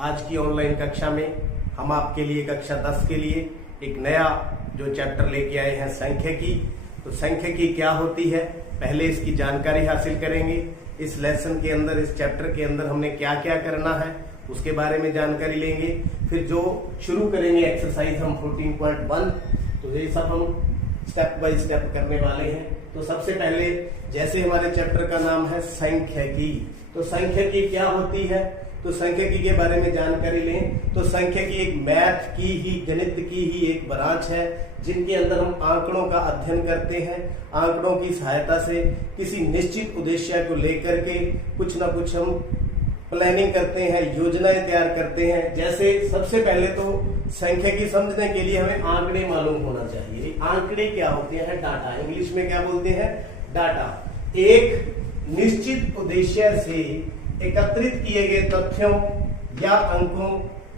आज की ऑनलाइन कक्षा में हम आपके लिए कक्षा 10 के लिए एक नया जो चैप्टर लेके आए हैं सांख्यिकी। तो सांख्यिकी क्या होती है, पहले इसकी जानकारी हासिल करेंगे। इस लेसन के अंदर, इस चैप्टर के अंदर हमने क्या क्या करना है उसके बारे में जानकारी लेंगे। फिर जो शुरू करेंगे एक्सरसाइज हम 14.1, तो ये सब हम स्टेप बाय स्टेप करने वाले हैं। तो सबसे पहले जैसे हमारे चैप्टर का नाम है सांख्यिकी, तो सांख्यिकी क्या होती है, तो सांख्यिकी के बारे में जानकारी लें। तो सांख्यिकी एक मैथ की ही, गणित की ही एक ब्रांच है जिनके अंदर हम आंकड़ों का अध्ययन करते हैं। आंकड़ों की सहायता से किसी निश्चित उद्देश्य को लेकर के कुछ ना कुछ हम प्लानिंग करते हैं, योजनाएं तैयार करते हैं। जैसे सबसे पहले तो सांख्यिकी समझने के लिए हमें आंकड़े मालूम होना चाहिए। आंकड़े क्या होते हैं, डाटा, इंग्लिश में क्या बोलते हैं, डाटा। एक निश्चित उद्देश्य से एकत्रित किए गए तथ्यों या अंकों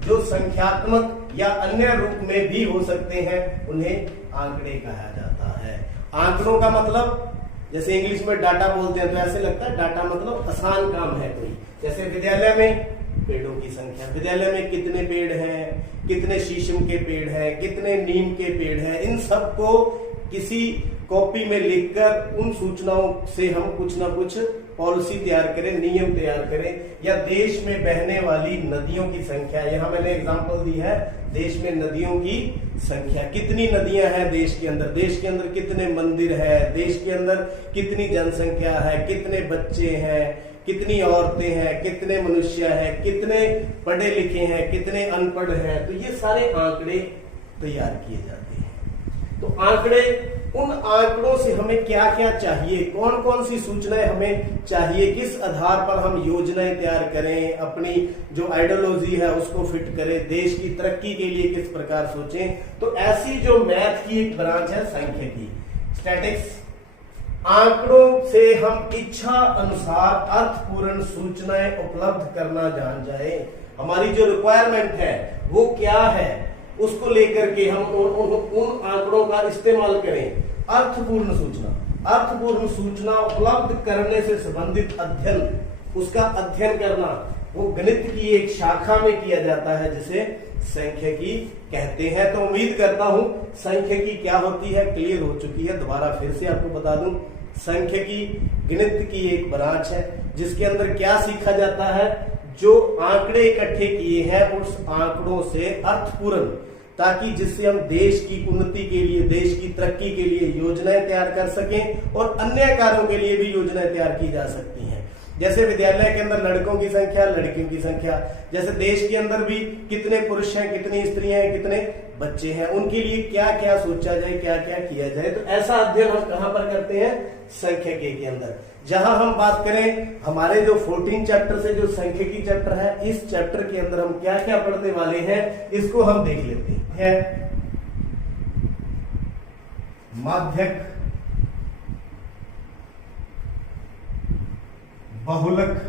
जो संख्यात्मक या अन्य रूप में भी हो सकते हैं, उन्हें आंकड़े कहा जाता है। आंकड़ों का मतलब, जैसे इंग्लिश में डाटा बोलते हैं तो ऐसे लगता है डाटा मतलब आसान काम है कोई। जैसे विद्यालय में पेड़ों की संख्या, विद्यालय में कितने पेड़ हैं, कितने शीशम के पेड़ हैं, कितने नीम के पेड़ हैं, इन सबको किसी कॉपी में लिखकर उन सूचनाओं से हम कुछ ना कुछ पॉलिसी तैयार करें, नियम तैयार करें। या देश में बहने वाली नदियों की संख्या, यहाँ मैंने एग्जांपल दी है, देश में नदियों की संख्या, कितनी नदियां हैं देश के अंदर कितने मंदिर है, देश के अंदर कितनी जनसंख्या है, कितने बच्चे हैं, कितनी औरतें हैं, कितने मनुष्य हैं, कितने पढ़े लिखे हैं, कितने अनपढ़ हैं। तो ये सारे आंकड़े तैयार किए जाते हैं। तो आंकड़े, उन आंकड़ों से हमें क्या क्या चाहिए, कौन कौन सी सूचनाएं हमें चाहिए, किस आधार पर हम योजनाएं तैयार करें, अपनी जो आइडियोलॉजी है उसको फिट करें, देश की तरक्की के लिए किस प्रकार सोचें। तो ऐसी जो मैथ की एक ब्रांच है सांख्यिकी, स्टैटिक्स। आंकड़ों से हम इच्छा अनुसार अर्थपूर्ण सूचनाएं उपलब्ध करना जान जाए। हमारी जो रिक्वायरमेंट है वो क्या है, उसको लेकर के हम उन आंकड़ों का इस्तेमाल करें। अर्थपूर्ण सूचना उपलब्ध करने से संबंधित अध्ययन, उसका अध्ययन करना, वो गणित की एक शाखा में किया जाता है जिसे सांख्यिकी कहते हैं। तो उम्मीद करता हूं सांख्यिकी क्या होती है क्लियर हो चुकी है। दोबारा फिर से आपको बता दूं, सांख्यिकी गणित की एक ब्रांच है जिसके अंदर क्या सीखा जाता है, जो आंकड़े इकट्ठे किए हैं उस आंकड़ों से अर्थपूर्ण, ताकि जिससे हम देश की उन्नति के लिए, देश की तरक्की के लिए योजनाएं तैयार कर सकें और अन्य कार्यों के लिए भी योजनाएं तैयार की जा सकती हैं। जैसे विद्यालय के अंदर लड़कों की संख्या, लड़कियों की संख्या, जैसे देश के अंदर भी कितने पुरुष हैं, कितनी स्त्रियां हैं, कितने बच्चे हैं, उनके लिए क्या क्या सोचा जाए, क्या क्या किया जाए। तो ऐसा अध्ययन हम कहां पर करते हैं, सांख्यिकी के अंदर। जहां हम बात करें हमारे जो 14 चैप्टर से जो सांख्यिकी चैप्टर है, इस चैप्टर के अंदर हम क्या क्या पढ़ने वाले हैं इसको हम देख लेते हैं। माध्यक, बहुलक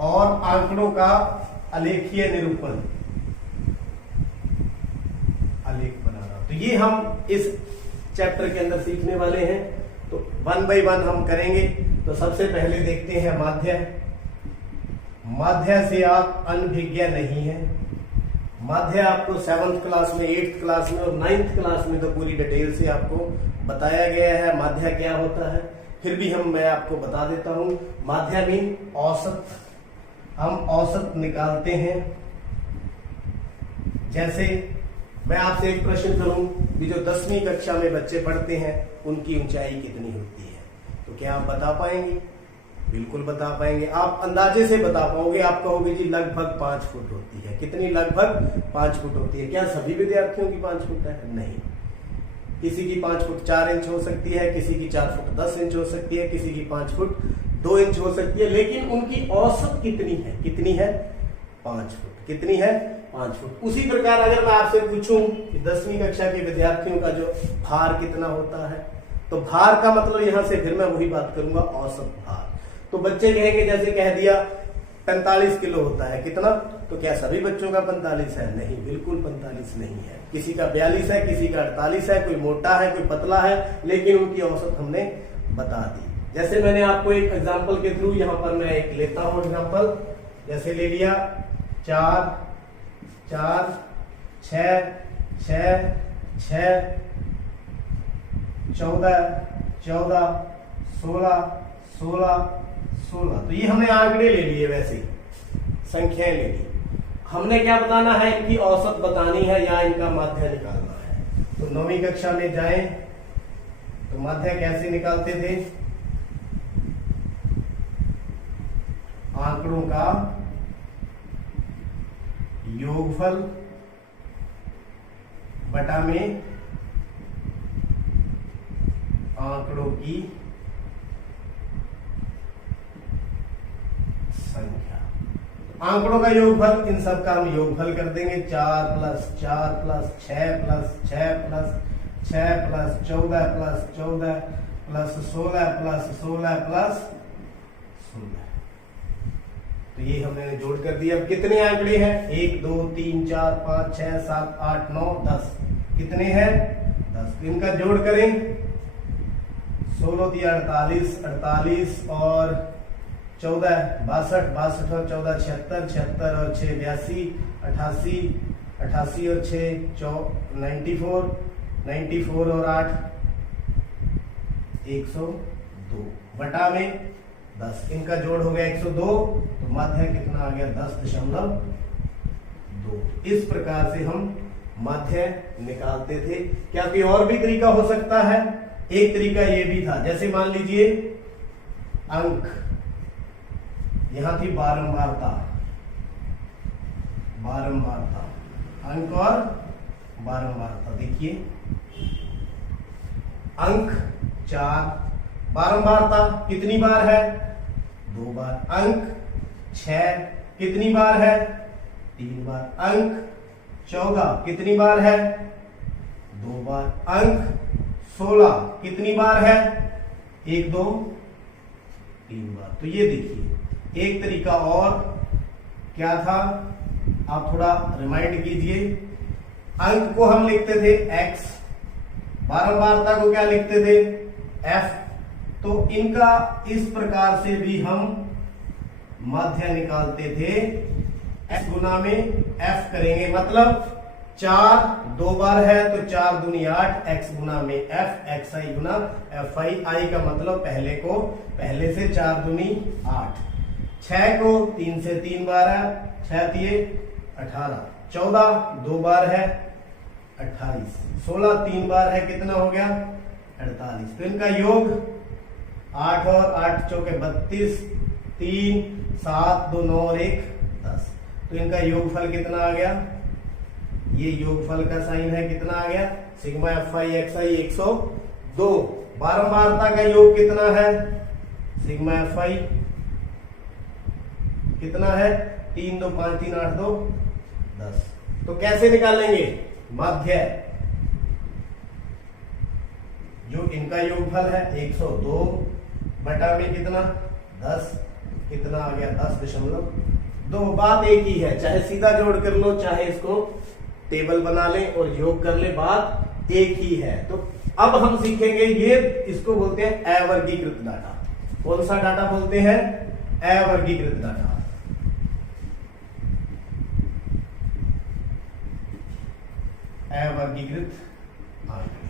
और आंकड़ों का आलेखीय निरूपण, आलेख बनाना। तो ये हम इस चैप्टर के अंदर सीखने वाले हैं। तो 1 by 1 हम करेंगे। तो सबसे पहले देखते हैं माध्य। माध्य से आप अनभिज्ञ नहीं है। माध्य आपको 7th क्लास में, 8th क्लास में और 9th क्लास में तो पूरी डिटेल से आपको बताया गया है माध्य क्या होता है। फिर भी मैं आपको बता देता हूं। माध्य मीन औसत, हम औसत निकालते हैं। जैसे मैं आपसे एक प्रश्न करूं कि जो 10वीं कक्षा में बच्चे पढ़ते हैं उनकी ऊंचाई कितनी होती है, तो क्या आप बता पाएंगे? बिल्कुल बता पाएंगे। आप अंदाजे से बता पाओगे। आप कहोगे जी लगभग 5 फुट होती है। कितनी? लगभग 5 फुट होती है। क्या सभी विद्यार्थियों की 5 फुट है? नहीं। किसी की 5 फुट 4 इंच हो सकती है, किसी की 4 फुट 10 इंच हो सकती है, किसी की 5 फुट 2 इंच हो सकती है, लेकिन उनकी औसत कितनी है? कितनी है? 5 फुट। कितनी है? 5 फुट। उसी प्रकार अगर मैं आपसे पूछूं कि 10वीं कक्षा के विद्यार्थियों का जो भार कितना होता है, तो भार का मतलब यहां से फिर मैं वही बात करूंगा, औसत भार। तो बच्चे कहेंगे, जैसे कह दिया 45 किलो होता है। कितना? तो क्या सभी बच्चों का 45 है? नहीं, बिल्कुल 45 नहीं है। किसी का 42 है, किसी का 48 है, कोई मोटा है, कोई पतला है, लेकिन उनकी औसत हमने बता दी। जैसे मैंने आपको एक एग्जांपल के थ्रू यहां पर मैं एक लेता हूं एग्जांपल, जैसे ले लिया 4 4 6 6 6 14 14 16 16 16। तो ये हमने आंकड़े ले लिए, वैसे संख्याएं ले ली। हमने क्या बताना है, इनकी औसत बतानी है या इनका माध्य निकालना है। तो 9वीं कक्षा में जाएं तो माध्य कैसे निकालते थे, आंकड़ों का योगफल बटा में आंकड़ों की संख्या। आंकड़ों का योगफल, इन सब का हम योगफल कर देंगे। 4 + 4 + 6 + 6 + 6 + 14 + 14 + 16 + 16 + 16। तो ये हमने जोड़ कर दिया। अब कितने आंकड़े हैं, 1 2 3 4 5 6 7 8 9 10। कितने हैं, 10। तो इनका जोड़ करें, 16 × 48 48 और 14 62 62 और 14 76 76 और 6 82 88 88 और 6 94 94 और 8 102 बटा में 10। इनका जोड़ हो गया 102। तो माध्य कितना आ गया, 10.2। इस प्रकार से हम माध्य निकालते थे। क्या कोई और भी तरीका हो सकता है? एक तरीका ये भी था, जैसे मान लीजिए अंक, यहां थी बारंबारता, बारंबारता, अंक और बारंबारता। देखिए अंक 4, बारंबारता कितनी बार है, 2 बार। अंक 6 कितनी बार है, 3 बार। अंक 14 कितनी बार है, 2 बार। अंक 16 कितनी बार है, 1 2 3 बार। तो ये देखिए एक तरीका और क्या था, आप थोड़ा रिमाइंड कीजिए। अंक को हम लिखते थे x, बारंबारता को क्या लिखते थे, f। तो इनका इस प्रकार से भी हम माध्य निकालते थे, x गुना में f करेंगे। मतलब 4 2 बार है तो 4 दूनी 8, x गुना में f, xi Guna fi। i का मतलब पहले से 4 दूनी 8। 6 को 3 से 3 बार है, 6 तिये 18। 14 2 बार है 28। 16 3 बार है, कितना हो गया 48। तो इनका योग 8 और 8 चौके 32, 3 7 2 9 और 1 10। तो इनका योगफल कितना आ गया, ये योगफल का साइन है, कितना आ गया, सिग्मा fi xi 102। बारंबारता का योग कितना है, सिग्मा fi कितना है, 3 2 5 3 8 2 10। तो कैसे निकालेंगे माध्य, जो इनका योगफल है 102 बटा में कितना 10, कितना आ गया 10.2। बात एक ही है, चाहे सीधा जोड़ कर लो चाहे इसको टेबल बना लें और योग कर ले, बात एक ही है। तो अब हम सीखेंगे, ये इसको बोलते हैं अवर्गीकृत डाटा। कौन सा डाटा बोलते हैं, अवर्गीकृत डाटा। अवर्गीकृत आंकड़े,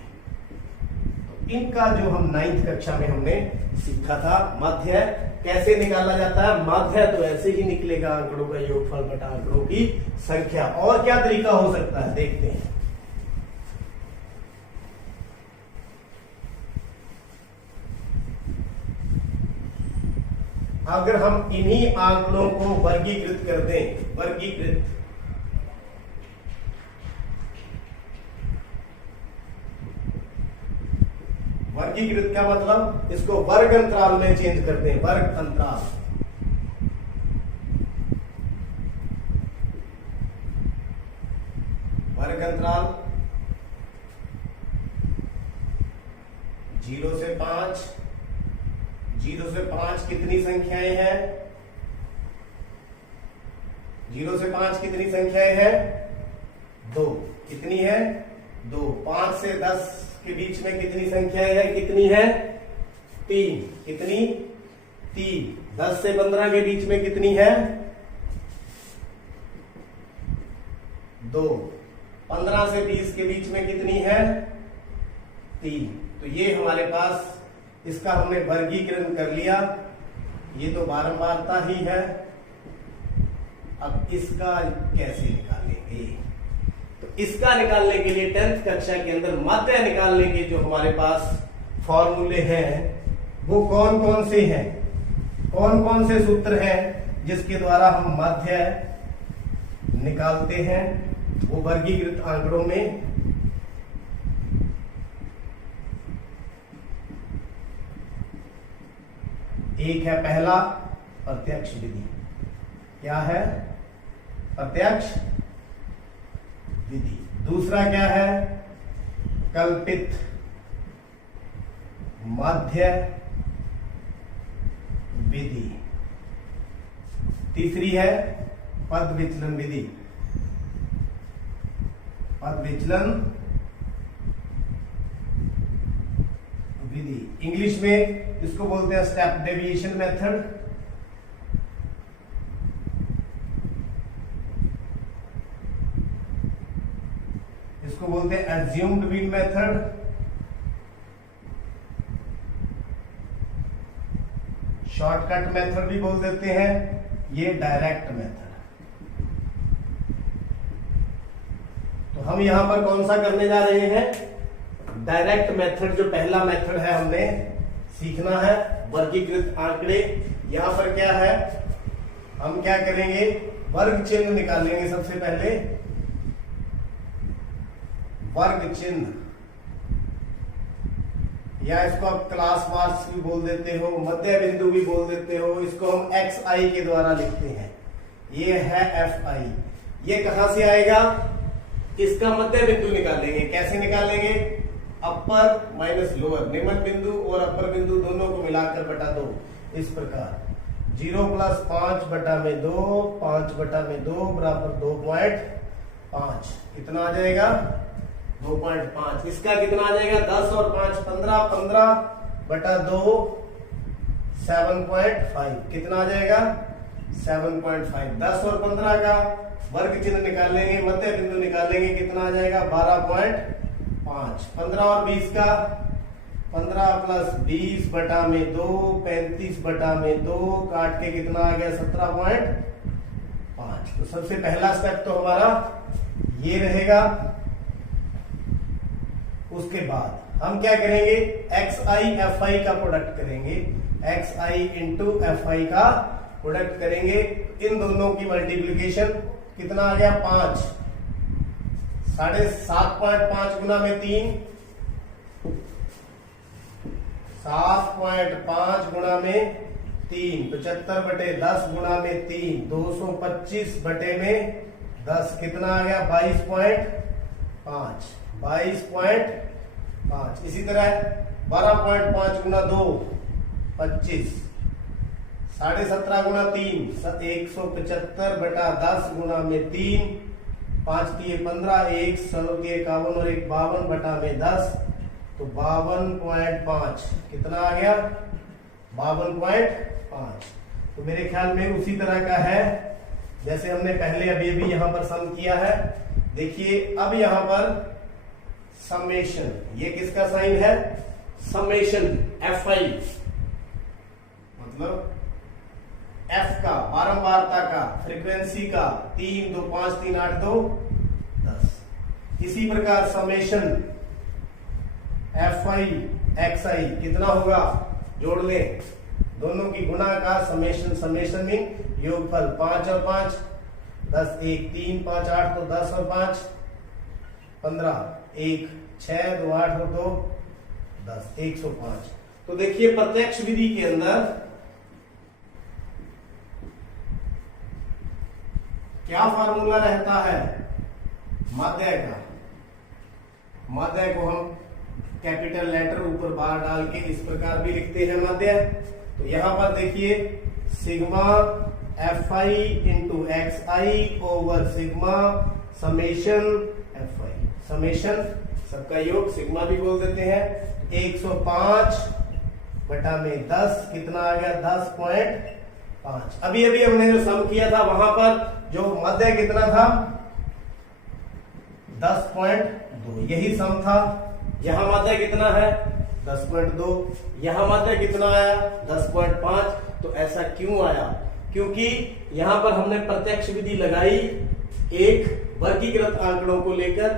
तो इनका जो हम 9th कक्षा में हमने सीखा था, माध्य कैसे निकाला जाता है। माध्य तो ऐसे ही निकलेगा, आंकड़ों का योगफल बटा आंकड़ों की संख्या। और क्या तरीका हो सकता है, देखते हैं। अगर हम इन्हीं आंकड़ों को वर्गीकृत कर दें, वर्गीकृत, वर्गीकृत क्या मतलब, इसको वर्ग अंतराल में चेंज करते हैं, वर्ग अंतराल। वर्ग अंतराल 0 से 5। 0 से 5 कितनी संख्याएं हैं, 0 से 5 कितनी संख्याएं हैं, 2। कितनी है, 2। 5 से 10 के बीच में कितनी संख्याएं हैं, कितनी है, 3 कितनी 3। 10 से 15 के बीच में कितनी है 2। 15 से 20 के बीच में कितनी है 3। तो ये हमारे पास इसका हमने वर्गीकरण कर लिया। ये तो बारंबारता ही है। अब इसका कैसे निकालेंगे? तो इसका निकालने के लिए 10th कक्षा के अंदर माध्य निकालने के जो हमारे पास फॉर्मूले हैं वो कौन कौन से हैं, कौन कौन से सूत्र हैं जिसके द्वारा हम माध्य निकालते हैं वो वर्गीकृत आंकड़ों में एक है पहला प्रत्यक्ष विधि। क्या है प्रत्यक्ष विधि। दूसरा क्या है कल्पित माध्य विधि। तीसरी है पद विचलन विधि। पद विचलन विधि इंग्लिश में इसको बोलते हैं स्टेप डेविएशन मेथड। इसको बोलते हैं assumed mean method. Shortcut method भी बोल देते हैं। ये डायरेक्ट मेथड। तो हम यहां पर कौन सा करने जा रहे हैं डायरेक्ट मेथड। जो पहला मेथड है हमने सीखना है वर्गीकृत आंकड़े। यहां पर क्या है हम क्या करेंगे वर्ग चिन्ह निकालेंगे। सबसे पहले वर्ग चिन्ह या इसको आप क्लास मार्क्स भी बोल देते हो, मध्य बिंदु भी बोल देते हो। इसको हम XI के द्वारा लिखते हैं। ये है FI। ये कहां से आएगा इसका मध्य बिंदु निकालेंगे। कैसे निकालेंगे अपर माइनस लोअर, निम्न बिंदु और अपर बिंदु दोनों को मिलाकर बटा 2। इस प्रकार 0 + 5 बटा में 2, 5 बटा में 2 बराबर 2.5। कितना आ जाएगा 2.5। इसका कितना आ जाएगा 10 और 5 15, 15 बटा 2 7.5। कितना आ जाएगा 7.5। 10 और 15 का वर्ग चिन्ह निकालेंगे, मध्य बिंदु निकालेंगे। कितना आ जाएगा 12.5। 15 और 20 का 15 + 20 बटा में 2, 35 बटा में 2 काट के कितना आ गया 17.5। तो सबसे पहला स्टेप तो हमारा ये रहेगा। उसके बाद हम क्या करेंगे XI FI का प्रोडक्ट करेंगे। XI इंटू FI का प्रोडक्ट करेंगे। इन दोनों की मल्टीप्लीकेशन कितना आ गया 5। 7.5 गुना में 3, 7.5 गुना में 3 75 बटे 10 गुना में 3 225 बटे में 10। कितना आ गया 22.5। 22.5। इसी तरह 12.5 गुना 2 25, 17.5 गुना 3 175 बटा 10 गुना में 3 5 × 15 1 16 × 51 और 1 52 बटा में 10। तो 52.5 कितना आ गया 52.5। तो मेरे ख्याल में उसी तरह का है जैसे हमने पहले अभी यहां पर सम किया है। देखिए अब यहां पर समेशन, ये किसका साइन है समेशन FI मतलब F का बारंबारता का फ्रीक्वेंसी का 3 2 5 3 8 2 10। इसी प्रकार समेशन FI XI कितना होगा जोड़ ले दोनों की गुणा का समेशन। समेशन मीन योगफल 5 और 5 10 1 3 5 8 तो 10 और 5 15 1 6 2 8 और 2 10 105। तो देखिए प्रत्यक्ष विधि के अंदर क्या फार्मूला रहता है माध्य का। माध्य को हम कैपिटल लेटर ऊपर बार डाल के इस प्रकार भी लिखते हैं माध्य। तो यहां पर देखिए sigma FI into XI over sigma summation FI। Summation सबका योग सिग्मा भी बोल देते हैं। 105 बटा में 10 कितना आ गया 10.5। अभी अभी हमने जो सम किया था वहां पर जो मध्य कितना था 10.2, यही सम था। यहां मध्य कितना है 10.2, यहां मध्य कितना आया 10.5। तो ऐसा क्यों आया? क्योंकि यहां पर हमने प्रत्यक्ष विधि लगाई एक वर्गीकृत आंकड़ों को लेकर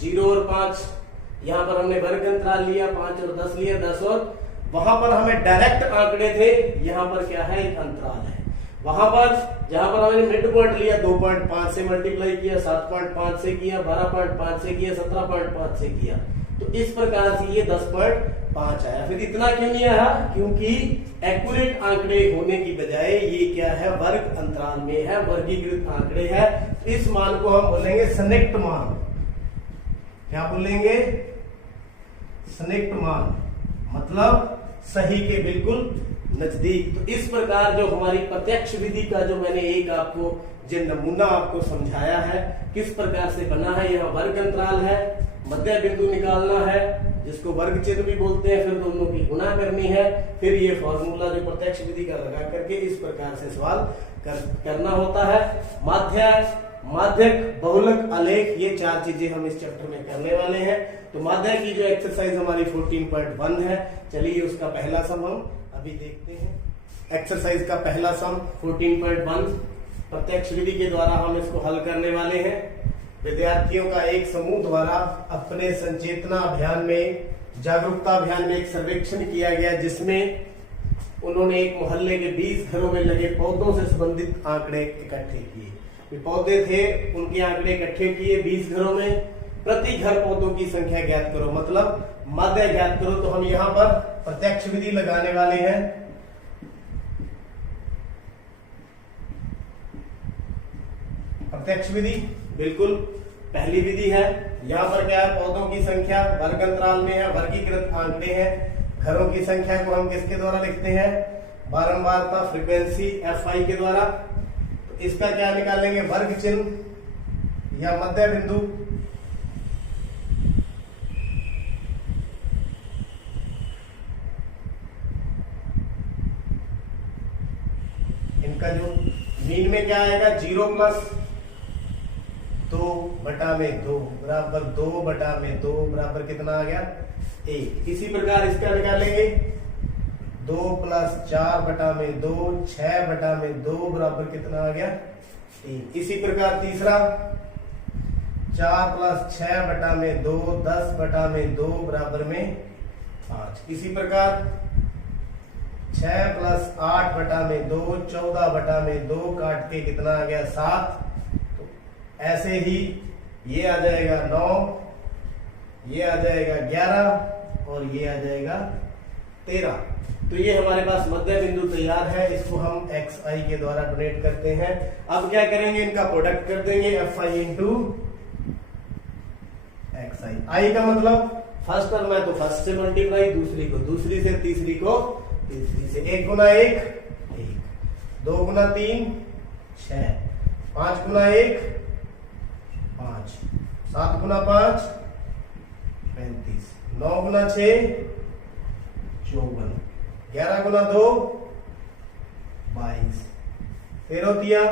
0 और 5, यहां पर हमने वर्ग अंतराल लिया 5 और 10 लिया 10 और वहां पर हमें डायरेक्ट आंकड़े थे, यहां पर क्या है एक अंतराल है। वहां पर जहां पर हमने मिड पॉइंट लिया 2.5 से मल्टीप्लाई किया, 7.5 से किया, 12.5 से किया, 17.5 से किया, तो इस प्रकार से ये 10.5 आया। फिर इतना क्यों नहीं आया? क्योंकि एक्यूरेट आंकड़े होने की बजाय ये क्या है वर्ग अंतराल में है, वर्गीकृत आंकड़े है। इस मान को हम बोलेंगे सन्निकट मान। क्या बोलेंगे? सन्निकट मान, मतलब सही के बिल्कुल नजदीक। तो इस प्रकार जो हमारी प्रत्यक्ष विधि का जो मैंने एक आपको जो नमूना आपको समझाया है किस प्रकार से बना है, यहाँ वर्ग अंतराल है, मध्य बिंदु निकालना है जिसको वर्ग चिन्ह भी बोलते हैं, फिर दोनों की गुणा करनी है, फिर ये फॉर्मूला जो प्रत्यक्ष विधि का लगा करके इस प्रकार से सवाल करना होता है। माध्यक, माध्यक, बहुलक, आलेख, ये 4 चीजें हम इस चैप्टर में करने वाले हैं। तो माध्यक की जो एक्सरसाइज हमारी 14.1 है, चलिए उसका पहला सम हम अभी देखते हैं। एक्सरसाइज का पहला सम 14.1 प्रत्यक्ष विधि के द्वारा हम इसको हल करने वाले हैं। विद्यार्थियों का एक समूह द्वारा अपने संचेतना अभियान में, जागरूकता अभियान में एक सर्वेक्षण किया गया जिसमें उन्होंने एक मोहल्ले के 20 घरों में लगे पौधों से संबंधित आंकड़े इकट्ठे किए। पौधे थे उनके आंकड़े इकट्ठे किए 20 घरों में। प्रति घर पौधों की संख्या ज्ञात करो, मतलब मध्य ज्ञात करो। तो हम यहाँ पर प्रत्यक्ष विधि लगाने वाले हैं। प्रत्यक्ष विधि बिल्कुल पहली विधि है। यहाँ पर क्या है पौधों की संख्या वर्ग अंतराल में है, वर्गीकृत आंकड़े हैं। घरों की संख्या को हम किसके द्वारा लिखते हैं? बारंबारता फ्रीक्वेंसी FI के द्वारा। तो इसका क्या निकालेंगे? वर्ग चिन्ह या मध्य बिंदु। इनका जो मीन में क्या आएगा 0 प्लस 2 बटा में 2 बराबर 2 बटा में 2 बराबर कितना आ गया 1। इसी प्रकार इसका निकालेंगे 2 प्लस 4 बटा में 2 6 बटा में 2 बराबर कितना आ गया 3। इसी प्रकार तीसरा 4 प्लस 6 बटा में 2 10 बटा में 2 बराबर में 5। इसी प्रकार 6 प्लस 8 बटा में 2 14 बटा में 2 काट के कितना आ गया 7। तो ऐसे ही ये आ जाएगा 9, ये आ जाएगा 11 और ये आ जाएगा 13। तो ये हमारे पास मध्य बिंदु तैयार है। इसको हम XI के द्वारा डोनेट करते हैं। अब क्या करेंगे? इनका प्रोडक्ट कर देंगे FI इंटू XI। I का मतलब फर्स्ट टर्म है तो फर्स्ट से मल्टीप्लाई, दूसरी को दूसरी से, तीसरी को तीसरी से। 1 गुना 1 1, 2 गुना 3 6, 5 गुना 1 5, 7 गुना 5 35, 9 गुना 6 54, 11 गुना 2 22, 13 तिया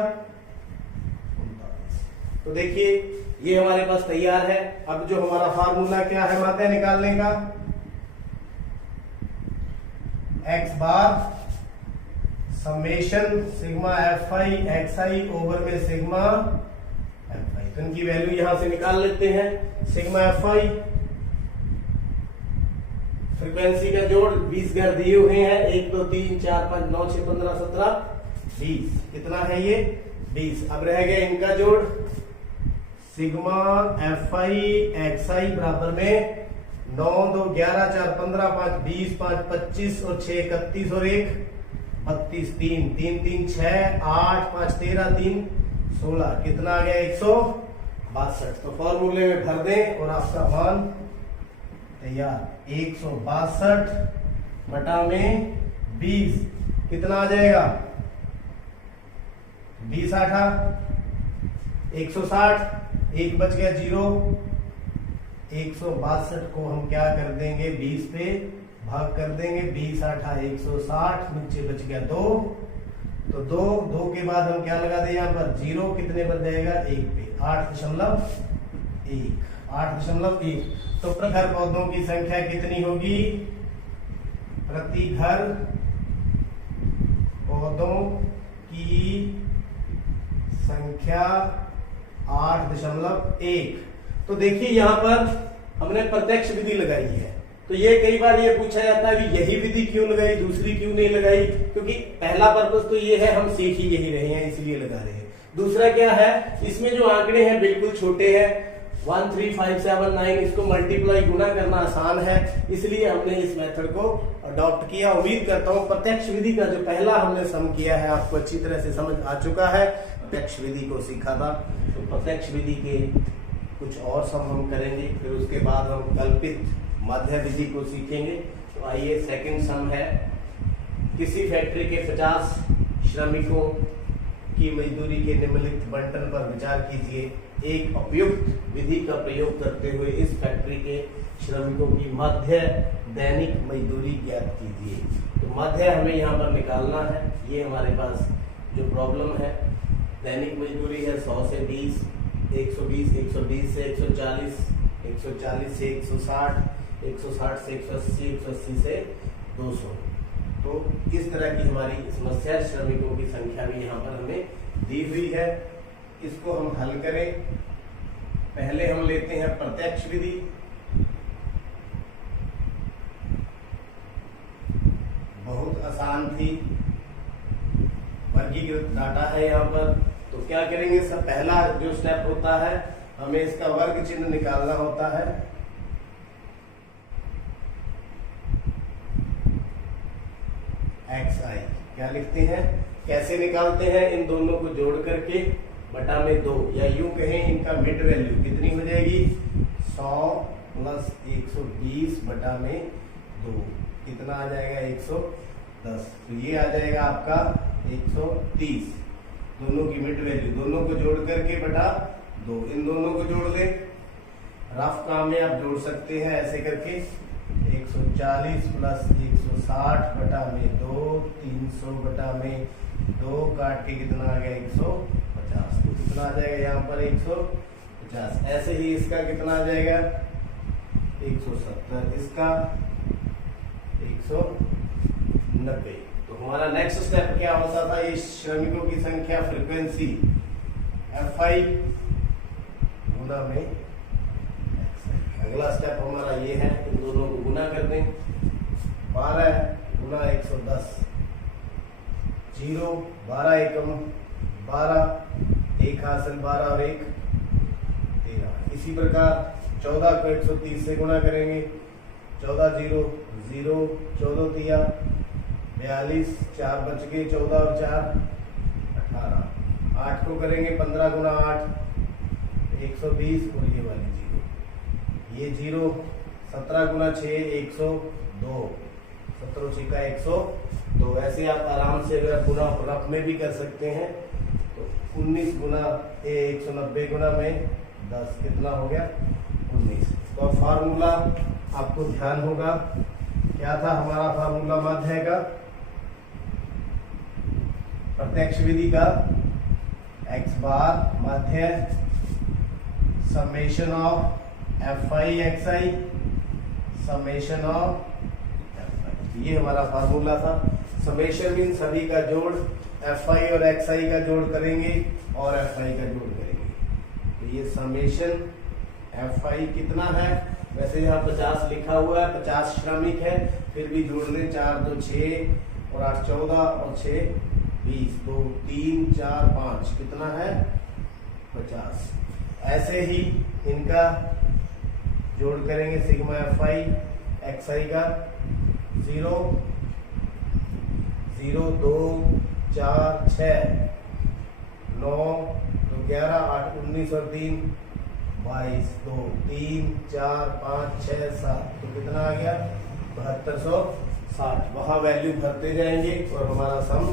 39। तो देखिए ये हमारे पास तैयार है। अब जो हमारा फार्मूला क्या है मात्रा निकालने का, x बार summation sigma FI XI over में सिग्मा FI। तो इनकी वैल्यू यहां से निकाल लेते हैं। सिग्मा FI फ्रीक्वेंसी का जोड़ 20 घर दिए हुए हैं, 1 2 3 4 5 9 6 15 17 20। कितना है ये 20। अब रह गया इनका जोड़ सिग्मा FI XI बराबर में 9 2 11 4 15 5 20 5 25 और 6 31 और 1 32 3 3 3 6 8 5 13 3 16। कितना आ गया 162। तो फॉर्मूले में भर दें और आपका मान तैयार। 162 बटा में 20 कितना आ जाएगा 20 8 160, 1 बच गया 0। 162 को हम क्या कर देंगे 20 पे भाग कर देंगे, 20 8 160, नीचे बच गया 2, तो 2 के बाद हम क्या लगा दें यहाँ पर 0, कितने बन जाएगा 1 पे 8.1। तो प्रति घर पौधों की संख्या कितनी होगी, प्रति घर पौधों की संख्या 8.1। तो देखिए यहाँ पर हमने प्रत्यक्ष विधि लगाई है। तो ये कई बार ये पूछा जाता है कि यही विधि क्यों लगाई, दूसरी क्यों नहीं लगाई, क्योंकि पहला पर्पस तो ये है हम सीख ही यही रहे हैं इसलिए लगा रहे हैं। दूसरा क्या है, इसमें जो आंकड़े हैं बिल्कुल छोटे हैं, 1 3 5 7 9, इसको मल्टीप्लाई गुना करना आसान है, इसलिए हमने इस मेथड को अडॉप्ट किया। उम्मीद करता हूँ प्रत्यक्ष विधि का जो पहला हमने सम किया है आपको अच्छी तरह से समझ आ चुका है। प्रत्यक्ष विधि को सीखा था, तो प्रत्यक्ष विधि के कुछ और सम हम करेंगे, फिर उसके बाद हम कल्पित मध्य विधि को सीखेंगे। तो आइए सेकंड सम है, किसी फैक्ट्री के 50 श्रमिकों की मजदूरी के निम्नलिखित बंटन पर विचार कीजिए। एक उपयुक्त विधि का प्रयोग करते हुए इस फैक्ट्री के श्रमिकों की मध्य दैनिक मजदूरी ज्ञात कीजिए। तो मध्य हमें यहाँ पर निकालना है। ये हमारे पास जो प्रॉब्लम है, दैनिक मजदूरी है 100 से 20, 120, 120 से 140, 140 से 160, 160 से 180, 180 से 200। तो इस तरह की हमारी समस्या श्रमिकों की संख्या भी यहाँ पर हमें दी हुई है। इसको हम हल करें। पहले हम लेते हैं प्रत्यक्ष विधि। बहुत आसान थी, वर्गीकृत डाटा है यहाँ पर। तो क्या करेंगे, सब पहला जो स्टेप होता है हमें इसका वर्ग चिन्ह निकालना होता है। xi क्या लिखते हैं, कैसे निकालते हैं, इन दोनों को जोड़ करके बटा में 2, या यूं कहें इनका मिड वैल्यू कितनी हो जाएगी 100 प्लस 120 बटा में 2, कितना आ जाएगा 110। तो ये आ जाएगा आपका 130। दोनों की मिड वैल्यू, दोनों को जोड़ करके बटा 2, इन दोनों को जोड़ दें। रफ काम में आप जोड़ सकते हैं ऐसे करके, 140 प्लस 160 बटा में 2, 300 बटा में 2 काट के कितना आ गया 150। तो कितना आ जाएगा यहाँ पर 150। ऐसे ही इसका कितना आ जाएगा 170, इसका 190। तो हमारा नेक्स्ट स्टेप क्या होता था, ये श्रमिकों की संख्या फ्रीक्वेंसी Fi गुना में। अगला स्टेप हमारा ये है, इन दोनों को गुना कर दें। 12 गुना 110, 0 12 एकम 12, 1 हासिल 12 और 1 13। इसी प्रकार 14 को 130 से गुना करेंगे। 14 0 0, 14 तिया 42, 4 बच गए, 14 और 4 18। 8 को करेंगे 15 गुना 8, 120 और ये वाली 0, ये 0। 17 गुना 6 102, 17 6 का 102। ऐसे आप आराम से अगर गुना रफ में भी कर सकते हैं। तो 19 गुना 190 गुना में 10, कितना हो गया 19। तो अब फार्मूला आपको ध्यान होगा, क्या था हमारा फार्मूला मध्य का, प्रत्यक्ष विधि का x bar Madhya summation of Fi xi summation of Fi, ये हमारा फार्मूला था। समेशन मीन सभी का जोड़, Fi और xi का जोड़ करेंगे और Fi का जोड़ करेंगे। तो ये समेशन Fi कितना है, वैसे यहाँ 50 लिखा हुआ है, 50 श्रमिक है, फिर भी जोड़ लें। 4 2 6 और 8 14 और 6 20, 2 3 4 5, कितना है 50। ऐसे ही इनका जोड़ करेंगे, सिग्मा Fi xi का 0 0 2 4 6 9 2 11 8 19 और 3 22, 2 3 4 5 6 7, तो कितना आ गया 7260। वहां वैल्यू भरते जाएंगे और हमारा सम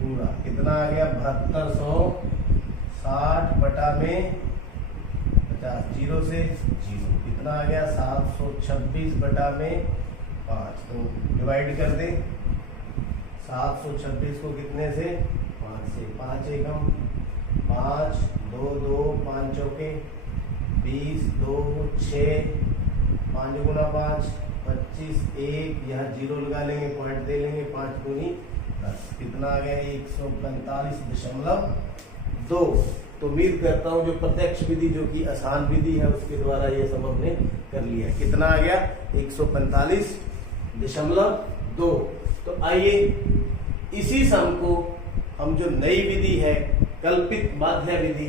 पूरा कितना आ गया 7260 बटा में 50, 0 से 0, कितना आ गया 726 बटा में 5। तो डिवाइड कर दें 726 को कितने से 5 से, 5 एकम 5, 2 2 5 चौके 20, 2 6, 5 गुना 5 25, 1 यहाँ 0 लगा लेंगे, पॉइंट दे लेंगे, 5 दूनी 10, कितना आ गया 145.2। तो उम्मीद करता हूँ जो प्रत्यक्ष विधि जो कि आसान विधि है उसके द्वारा ये सब हमने कर लिया। कितना आ गया 145.2। तो आइए इसी सम को हम जो नई विधि है कल्पित माध्य विधि,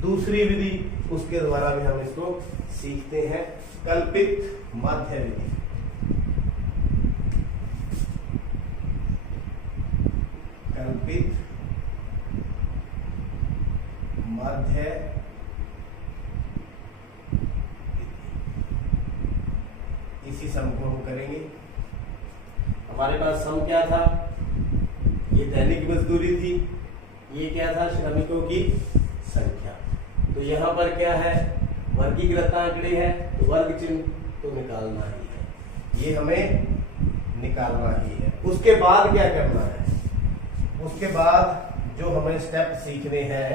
दूसरी विधि, उसके द्वारा भी हम इसको सीखते हैं। कल्पित माध्य विधि, कल्पित माध्य इसी सम को हम करेंगे। हमारे पास सम क्या था, ये दैनिक मजदूरी थी, ये क्या था श्रमिकों की संख्या। तो यहाँ पर क्या है वर्गीकृत आंकड़े है, तो वर्ग चिन्ह तो निकालना ही है, ये हमें निकालना ही है। उसके बाद क्या करना है, उसके बाद जो हमें स्टेप सीखने हैं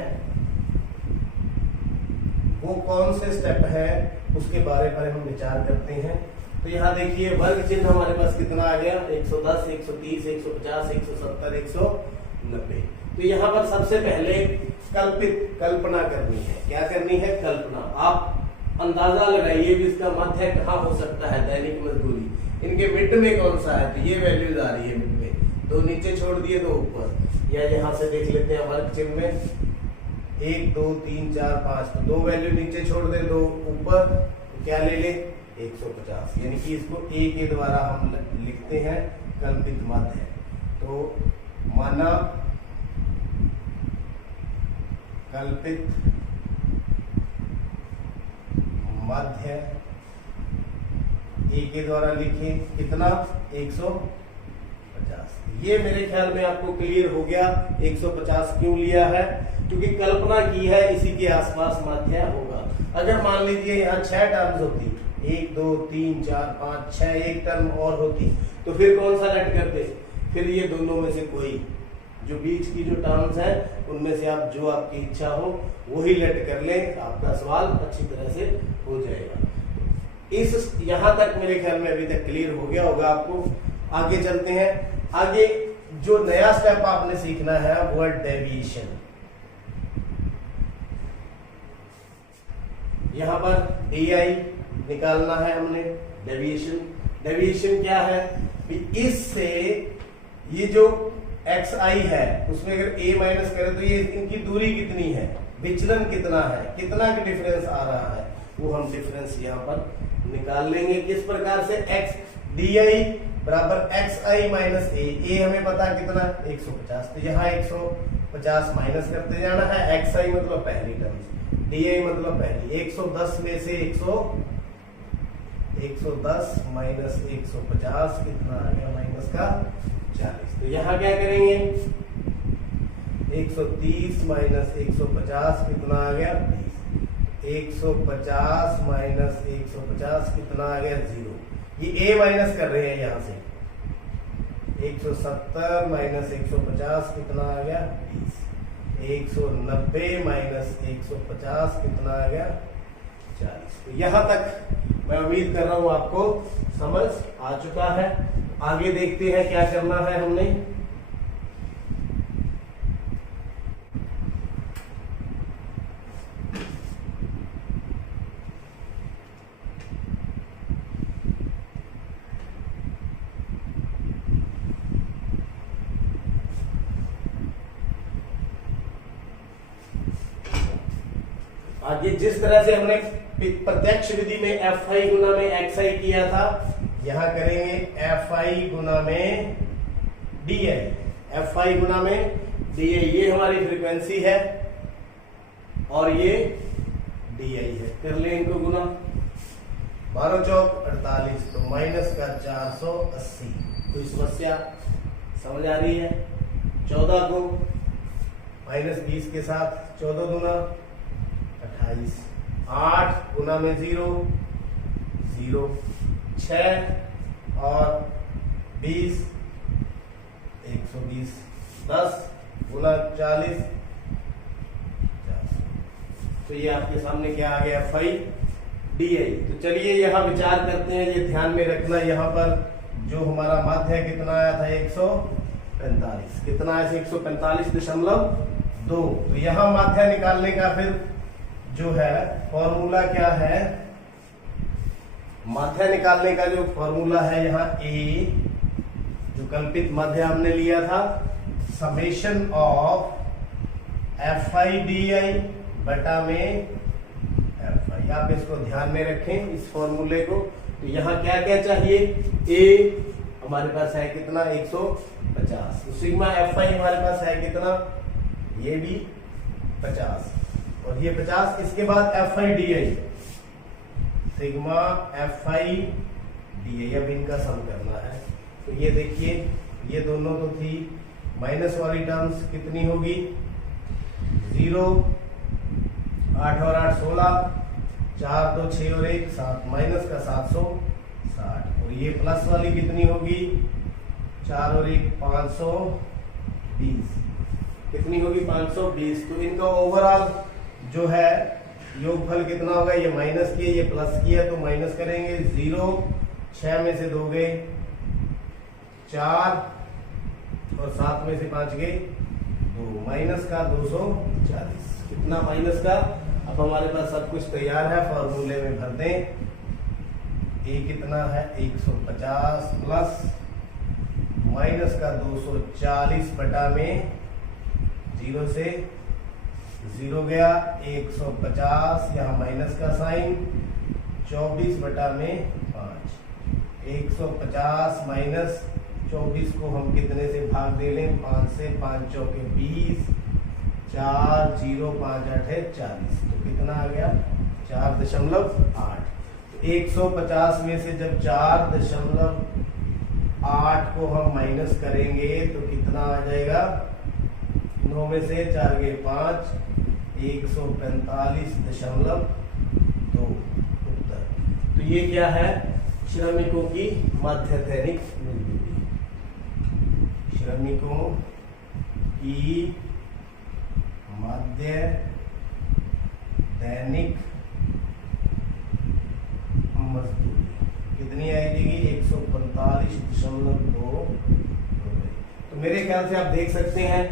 वो कौन से स्टेप है उसके बारे में हम विचार करते हैं। तो यहाँ देखिए वर्ग चिन्ह हमारे पास कितना आ गया 110, 130, 150, 170, 190। तो यहाँ पर सबसे पहले कल्पना करनी है। क्या करनी है, कल्पना। आप अंदाजा लगाइए भी इसका मध्य कहाँ हो सकता है। दैनिक मजदूरी इनके मिड में कौन सा है, तो ये वैल्यूज आ रही है मिड में, तो नीचे छोड़ दिए तो ऊपर, या यहाँ से देख लेते हैं वर्ग चिन्ह में 1 2 3 4 5, तो 2 वैल्यू नीचे छोड़ दे, 2 ऊपर, तो क्या ले ले 150, यानी कि इसको a के द्वारा हम लिखते हैं कल्पित माध्य। तो माना कल्पित माध्य a के द्वारा लिखे कितना 150। ये मेरे ख्याल में आपको क्लियर हो गया 150 क्यों लिया है, क्योंकि कल्पना की है इसी के आसपास माध्य होगा। अगर मान लीजिए यहाँ 6 टर्म्स होती, 1 2 3 4 5 6, एक टर्म और होती, तो फिर कौन सा लेट करते, फिर ये दोनों में से कोई जो बीच की जो टर्म्स है उनमें से आप जो आपकी इच्छा हो वही लेट कर ले, आपका सवाल अच्छी तरह से हो जाएगा। इस यहाँ तक मेरे ख्याल में अभी तक क्लियर हो गया होगा आपको। आगे चलते हैं। आगे जो नया स्टेप आपने सीखना है वो है डेविएशन। यहाँ पर DI निकालना है हमने, डेविएशन क्या है, इससे ये जो XI है उसमें अगर a माइनस करें तो ये इनकी दूरी कितनी है, विचलन कितना है, कितना का डिफरेंस आ रहा है, वो हम डिफरेंस यहाँ पर निकाल लेंगे। किस प्रकार से, DI बराबर XI माइनस a हमें पता कितना 150, तो यहाँ 150 माइनस करते जाना है। XI मतलब पहली टर्म, DI मतलब पहली, 110 में से 110 माइनस 150 कितना आ गया माइनस का 40। तो यहाँ क्या करेंगे 130 माइनस 150 कितना आ गया 20, 150 माइनस 150 कितना आ गया 0। ये a माइनस कर रहे हैं यहाँ से, 170 माइनस 150 कितना आ गया 20, 190 माइनस 150 कितना आ गया 40। तो यहाँ तक मैं उम्मीद कर रहा हूं आपको समझ आ चुका है। आगे देखते हैं क्या करना है हमने। आगे जिस तरह से हमने प्रत्यक्ष विधि में FI गुना में XI किया था, यहां करेंगे FI गुना में DI, FI गुना में DI, ये हमारी फ्रीक्वेंसी है और ये DI है। कर ले इनको गुना, 12 चौक 48, तो माइनस का 480। कोई समस्या समझ आ रही है। 14 को माइनस 20 के साथ 14 दूना 28, 8 गुना में 0 0, 6 और 20, 120, 10 गुना 40, तो ये आपके सामने क्या आ गया, FI/DI। तो चलिए यहाँ विचार करते हैं, ये ध्यान में रखना, यहाँ पर जो हमारा माध्य कितना आया था 145, कितना आया 145.2। तो यहाँ माध्य निकालने का फिर जो है फॉर्मूला क्या है, माध्य निकालने का जो फॉर्मूला है यहाँ A, जो कल्पित माध्य हमने लिया था, समेशन ऑफ FI/DI बटा में FI। आप इसको ध्यान में रखें इस फॉर्मूले को। तो यहाँ क्या क्या चाहिए, A हमारे पास है कितना 150, तो सिग्मा FI हमारे पास है कितना, ये भी 50 और ये 50। इसके बाद FI/DI, सिग्मा FI/DI, अब इनका सम करना है। तो ये देखिए, ये दोनों तो थी, माइनस वाली टर्म्स कितनी होगी 0, 8 और 8 16, 4 2 6 और 1 7, माइनस का 760, और ये प्लस वाली कितनी होगी 4 और 1 520, कितनी होगी 520। तो इनका ओवरऑल जो है योगफल कितना होगा, ये माइनस किया ये प्लस किया, तो माइनस करेंगे 0, 6 में से 2 गए 4 और 7 में से 5 गए 2, माइनस का 240, कितना माइनस का। अब हमारे पास सब कुछ तैयार है, फॉर्मूले में भर दें। ए कितना है 150 प्लस माइनस का 240 बटा में 0 से 0 गया 150, यहाँ माइनस का साइन, 24 बटा में 5, 150 माइनस 24 को हम कितने से भाग दे लें, 5 से, 5 चौके 20, 4 0 5 8 है 40, तो कितना आ गया 4.8। 150 में से जब 4.8 को हम माइनस करेंगे तो कितना आ जाएगा, 9 में से 4 गए 5, 145.2 उत्तर। तो ये क्या है, श्रमिकों की मध्य दैनिक मजदूरी, श्रमिकों की मध्य दैनिक मजदूरी कितनी आएगी 145.2 रुपए। तो मेरे ख्याल से आप देख सकते हैं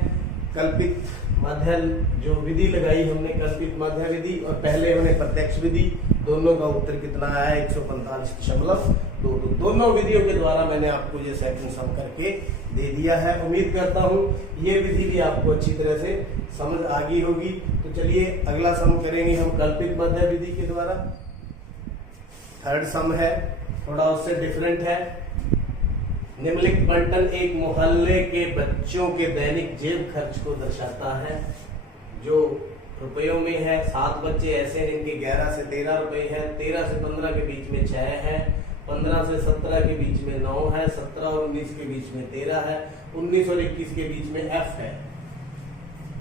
कल्पित मध्य जो विधि लगाई हमने, कल्पित मध्य विधि और पहले हमने प्रत्यक्ष विधि, दोनों का उत्तर कितना आया 145.2। तो दोनों विधियों के द्वारा मैंने आपको ये सेकंड सम करके दे दिया है। उम्मीद करता हूँ ये विधि भी आपको अच्छी तरह से समझ आ गई होगी। तो चलिए अगला सम करेंगे हम कल्पित मध्य विधि के द्वारा। थर्ड सम है, थोड़ा उससे डिफरेंट है। निम्नलिखित बंटन एक मोहल्ले के बच्चों के दैनिक जेब खर्च को दर्शाता है, जो रुपयों में है। 7 बच्चे ऐसे हैं जिनके 11 से 13 रुपए हैं, 13 से 15 के बीच में 6 है, 15 से 17 के बीच में 9 है, 17 और 19 के बीच में 13 है, 19 और 21 के बीच में F है।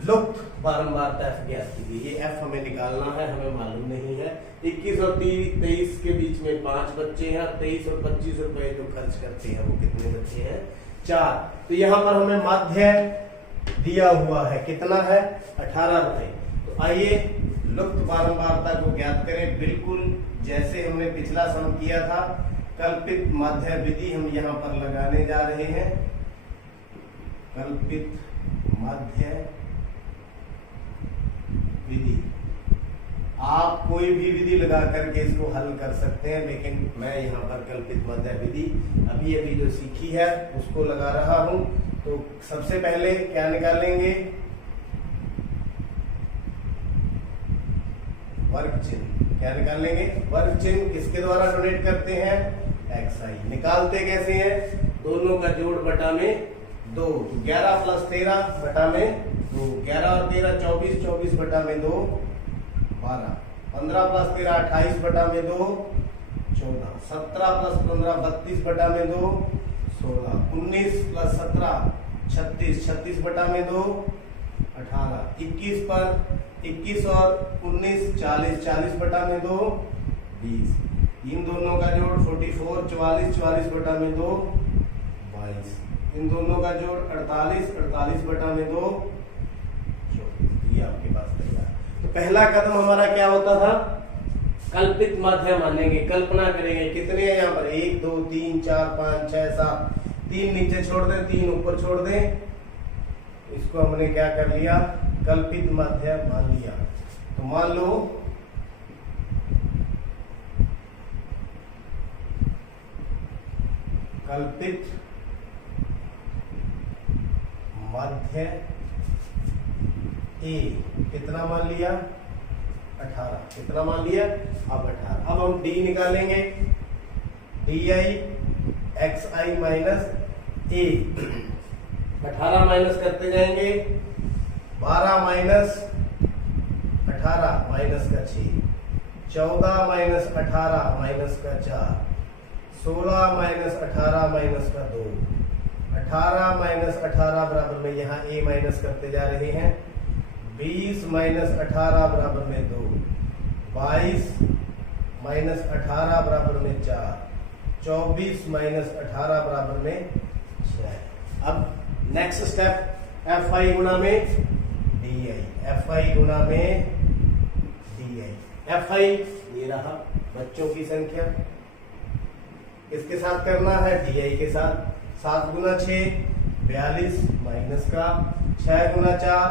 लुप्त बारंबारता F ज्ञात कीजिए। ये F हमें निकालना है, हमें मालूम नहीं है। 21 और 23 के बीच में 5 बच्चे हैं, 23 और 25 रुपए जो खर्च करते हैं वो कितने बच्चे हैं 4। तो यहाँ पर हमें माध्य दिया हुआ है, कितना है 18 रुपए। तो आइए लुप्त बारंबारता को ज्ञात करें, बिल्कुल जैसे हमने पिछला सम किया था। कल्पित माध्य विधि हम यहाँ पर लगाने जा रहे हैं। कल्पित माध्य विधि, आप कोई भी विधि लगा करके इसको हल कर सकते हैं, लेकिन मैं यहाँ पर कल्पित मध्य विधि अभी अभी जो सीखी है उसको लगा रहा हूं। तो सबसे पहले क्या निकालेंगे, वर्ग चिन्ह। क्या निकालेंगे, वर्ग चिन्ह। किसके द्वारा डोनेट करते हैं, xi। निकालते कैसे हैं, दोनों का जोड़ बटा में 2, 11 प्लस 13 बटा में 2, 11 और 13 24, 24 बटा में 2 12, 15 प्लस 13 28 बटा में 2 14, 17 प्लस 15 32 बटा में 2 16, 19 प्लस 17 36, 36 बटा में 2 18, 21 पर 21 और 19 40, 40 बटा में 2 20। इन दोनों का जोड़ 44, 44, 44 बटा में 2 22, इन दोनों का जोड़ 48, 48 बटा में 2 24। ये आपके पास तैयार। तो पहला कदम हमारा क्या होता था, कल्पित माध्य मानेंगे, कल्पना करेंगे। कितने हैं यहाँ पर, 1 2 3 4 5 6 7, 3 नीचे छोड़ दें, 3 ऊपर छोड़ दें। इसको हमने क्या कर लिया, कल्पित माध्य मान लिया। तो मान लो कल्पित माध्य ए कितना मान लिया, 18। कितना मान लिया, अब 18। अब हम डी निकालेंगे, D I x I minus A. 18 minus करते जाएंगे, 12 माइनस 18 माइनस का 6, 14 माइनस 18 माइनस का 4, 16 माइनस 18 माइनस का 2, 18 माइनस 18 बराबर में यहाँ ए माइनस करते जा रहे हैं, 20 माइनस 18 बराबर में 2, 22 माइनस 18 बराबर में 4, 24 माइनस 18 बराबर में 6। अब नेक्स्ट स्टेप एफ आई गुणा में डी आई, एफ आई गुणा में डी आई। एफ आई ये रहा बच्चों की संख्या, किसके साथ करना है, डी आई के साथ। 7 गुना 6 42 माइनस का, 6 गुना 4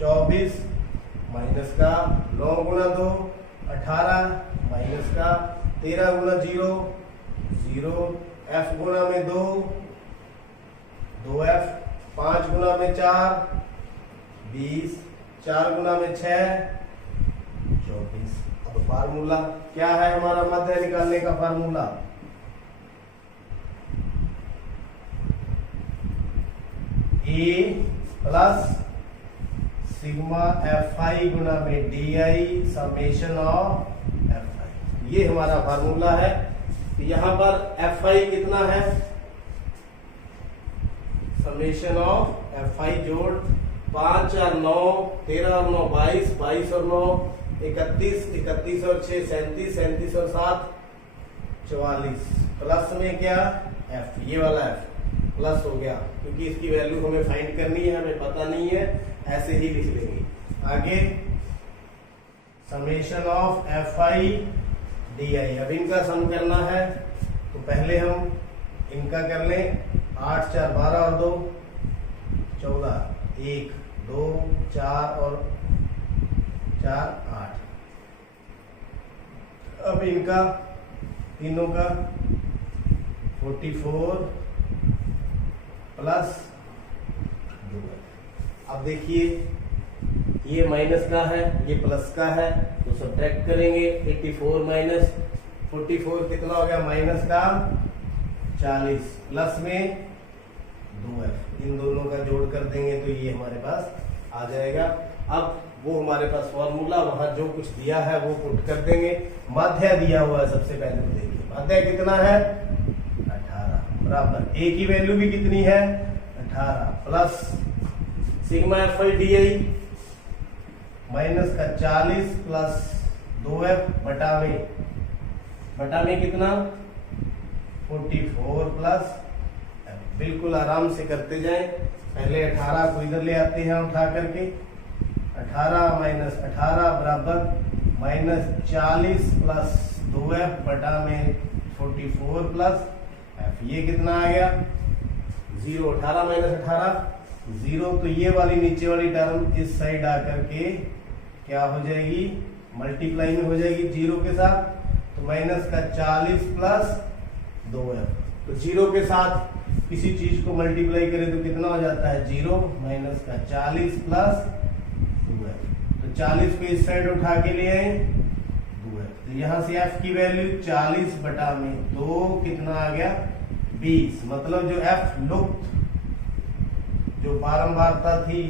24 माइनस का, 9 गुना 2 18 माइनस का, 13 गुना 0 0, एफ गुणा में 2 2f, 5 गुना में 4 20, 4 गुना में 6 24। अब फार्मूला क्या है हमारा माध्य निकालने का formula, A plus sigma F I गुना में D I summation of F I. ये हमारा फार्मूला है। तो यहां पर एफ आई कितना है, समेशन ऑफ एफ आई जोड़ 5 और 9 13 और 9 22, 22 और 9 31, 31 और 6 37, 37 और 7 44, प्लस में क्या एफ, ये वाला एफ प्लस हो गया, क्योंकि इसकी वैल्यू हमें फाइंड करनी है, हमें पता नहीं है, ऐसे ही लिख लेंगे। आगे summation of F I D I. अब इनका सम करना है, तो पहले हम इनका कर लें। 8 4 12 और 2 14, 1 2 4 और 4 8। अब इनका तीनों का 44 प्लस 2। अब देखिए ये माइनस का है, ये प्लस का है, तो सब्ट्रैक्ट करेंगे। 84 माइनस 44 कितना हो गया, माइनस का 40, प्लस में 2f। इन दोनों का जोड़ कर देंगे तो ये हमारे पास आ जाएगा। अब वो हमारे पास फॉर्मूला वहां जो कुछ दिया है वो पुट कर देंगे। माध्य दिया हुआ है, सबसे पहले तो देखिए माध्य कितना है, 18 बराबर ए की वैल्यू भी कितनी है 18 plus sigma F I D I minus का 40 प्लस 2f बटा में कितना 44 प्लस। बिल्कुल आराम से करते जाएं। पहले 18 को इधर ले आते हैं उठा करके, 18 माइनस 18 बराबर माइनस 40 प्लस 2f बटा में 44 प्लस f। ये कितना आ गया 0। 18 माइनस 18 0, तो ये वाली नीचे वाली टर्म इस साइड आकर के क्या हो जाएगी, मल्टीप्लाई में हो जाएगी 0 के साथ। तो माइनस का 40 प्लस 2f। तो 0 के साथ किसी चीज को मल्टीप्लाई करें तो कितना हो जाता है 0, माइनस का 40 प्लस 2f। तो 40 को इस साइड उठा के ले आए 2f। तो यहां से f की वैल्यू 40 बटा में 2 कितना आ गया 20। मतलब जो f लुप्त जो बारंबारता थी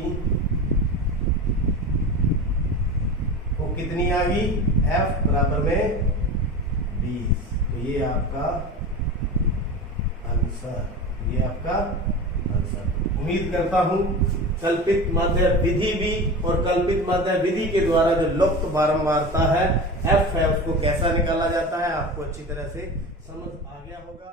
वो कितनी आ गई, f बराबर में 20। तो ये आपका आंसर, ये आपका आंसर। उम्मीद करता हूं कल्पित मध्य विधि भी और कल्पित मध्य विधि के द्वारा जो लुप्त बारंबारता है एफ है उसको कैसा निकाला जाता है आपको अच्छी तरह से समझ आ गया होगा।